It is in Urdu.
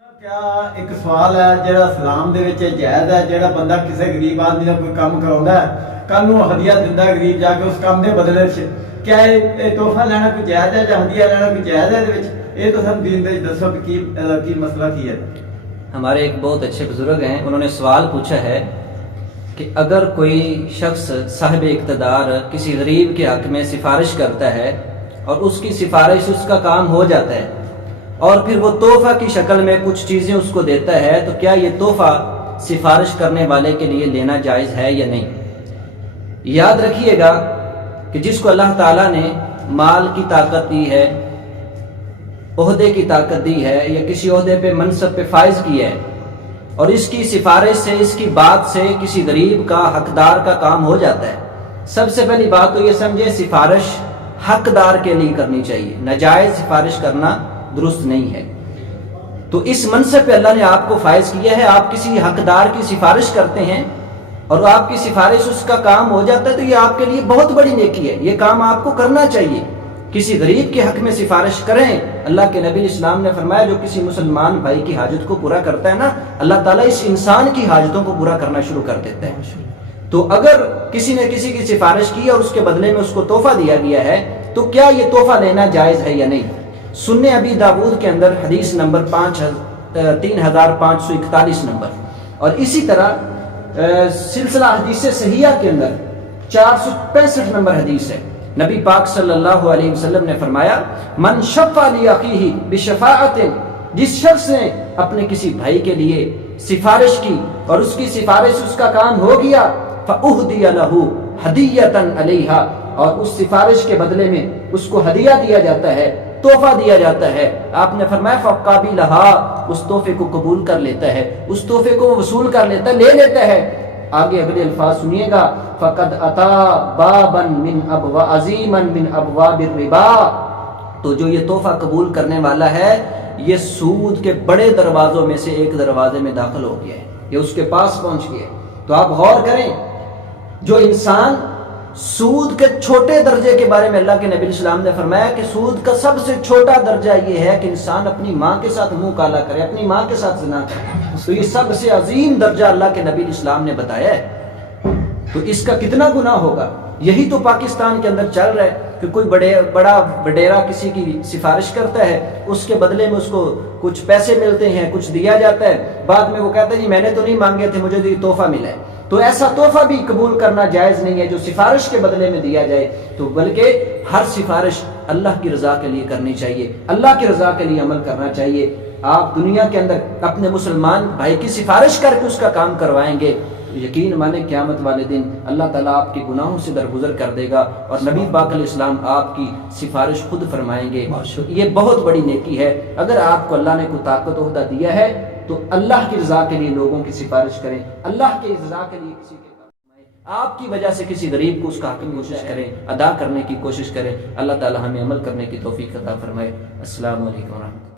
کیا ایک سوال ہے جڑا اسلام دے وچ جائز ہے جڑا بندہ کسی غریب آدمی دا کوئی کام کراوندا ہے کل نوں ہدیہ دیندا غریب جا کے اس کام دے بدلے وچ کیا یہ تحفہ لینا کوئی جائز ہے یا ہدیہ لینا کوئی جائز ہے دے وچ یہ تو سب دین دے دسو کہ کی مسئلہ کی ہے؟ ہمارے ایک بہت اچھے بزرگ ہیں، انہوں نے سوال پوچھا ہے کہ اگر کوئی شخص صاحب اقتدار کسی غریب کے حق میں سفارش کرتا ہے اور اس کی سفارش اس کا کام ہو جاتا ہے اور پھر وہ تحفہ کی شکل میں کچھ چیزیں اس کو دیتا ہے، تو کیا یہ تحفہ سفارش کرنے والے کے لیے لینا جائز ہے یا نہیں؟ یاد رکھیے گا کہ جس کو اللہ تعالیٰ نے مال کی طاقت دی ہے، عہدے کی طاقت دی ہے، یا کسی عہدے پہ منصب پہ فائز کیا ہے اور اس کی سفارش سے، اس کی بات سے کسی غریب کا حقدار کا کام ہو جاتا ہے، سب سے پہلی بات تو یہ سمجھے سفارش حقدار کے لیے کرنی چاہیے، ناجائز سفارش کرنا درست نہیں ہے۔ تو اس منصب پہ اللہ نے آپ کو فائز کیا ہے، آپ کسی حقدار کی سفارش کرتے ہیں اور آپ کی سفارش اس کا کام ہو جاتا ہے، تو یہ آپ کے لیے بہت بڑی نیکی ہے، یہ کام آپ کو کرنا چاہیے۔ کسی غریب کے حق میں سفارش کریں، اللہ کے نبی اسلام نے فرمایا جو کسی مسلمان بھائی کی حاجت کو پورا کرتا ہے نا، اللہ تعالیٰ اس انسان کی حاجتوں کو پورا کرنا شروع کر دیتا ہے۔ تو اگر کسی نے کسی کی سفارش کی اور اس کے بدلے میں اس کو تحفہ دیا گیا ہے، تو کیا یہ تحفہ لینا جائز ہے یا نہیں؟ سنن ابی داود کے اندر حدیث نمبر 3541 نمبر، اور اسی طرح سلسلہ حدیث صحیحہ کے اندر 465 نمبر حدیث ہے۔ نبی پاک صلی اللہ علیہ وسلم نے فرمایا من شفع لاخیہ بشفاعت، جس شخص نے اپنے کسی بھائی کے لیے سفارش کی اور اس کی سفارش اس کا کام ہو گیا، فاہدی لہ ہدیۃ علیہا، اور اس سفارش کے بدلے میں اس کو ہدیہ دیا جاتا ہے، تحفہ دیا جاتا ہے، آپ نے فرمایا فقابلھا، اس تحفے کو قبول کر لیتا ہے، اس تحفے کو وصول کر لیتا ہے، لے لیتا ہے۔ آگے اگلے الفاظ سنیے گا، فقد اتا بابا من ابواب عظیما من ابواب الربا، تو جو یہ تحفہ قبول کرنے والا ہے یہ سود کے بڑے دروازوں میں سے ایک دروازے میں داخل ہو گیا ہے، یہ اس کے پاس پہنچ گیا ہے۔ تو آپ غور کریں، جو انسان سود کے چھوٹے درجے کے بارے میں اللہ کے نبی اسلام نے فرمایا کہ سود کا سب سے چھوٹا درجہ یہ ہے کہ انسان اپنی ماں کے ساتھ منہ کالا کرے، اپنی ماں کے ساتھ زنا کرے، تو یہ سب سے عظیم درجہ اللہ کے نبی اسلام نے بتایا ہے۔ تو اس کا کتنا گناہ ہوگا؟ یہی تو پاکستان کے اندر چل رہا ہے کہ کوئی بڑا وڈیرا کسی کی سفارش کرتا ہے، اس کے بدلے میں اس کو کچھ پیسے ملتے ہیں، کچھ دیا جاتا ہے، بعد میں وہ کہتا ہے جی میں نے تو نہیں مانگے تھے، مجھے تو یہ تحفہ ملا ہے۔ تو ایسا تحفہ بھی قبول کرنا جائز نہیں ہے جو سفارش کے بدلے میں دیا جائے، تو بلکہ ہر سفارش اللہ کی رضا کے لیے کرنی چاہیے، اللہ کی رضا کے لیے عمل کرنا چاہیے۔ آپ دنیا کے اندر اپنے مسلمان بھائی کی سفارش کر کے اس کا کام کروائیں گے، یقین مانے قیامت والے دن اللہ تعالیٰ آپ کے گناہوں سے درگزر کر دے گا اور نبی پاک علیہ السلام آپ کی سفارش خود فرمائیں گے۔ یہ بہت بڑی نیکی ہے۔ اگر آپ کو اللہ نے کوئی طاقت عہدہ دیا ہے تو اللہ کی رضا کے لیے لوگوں کی سفارش کریں، اللہ کی رضا کے لیے کسی کے آپ کی وجہ سے کسی غریب کو اس کا حق کوشش کریں، ادا کرنے کی کوشش کریں۔ اللہ تعالیٰ ہمیں عمل کرنے کی توفیق عطا فرمائے۔ السلام علیکم ورحمۃ اللہ۔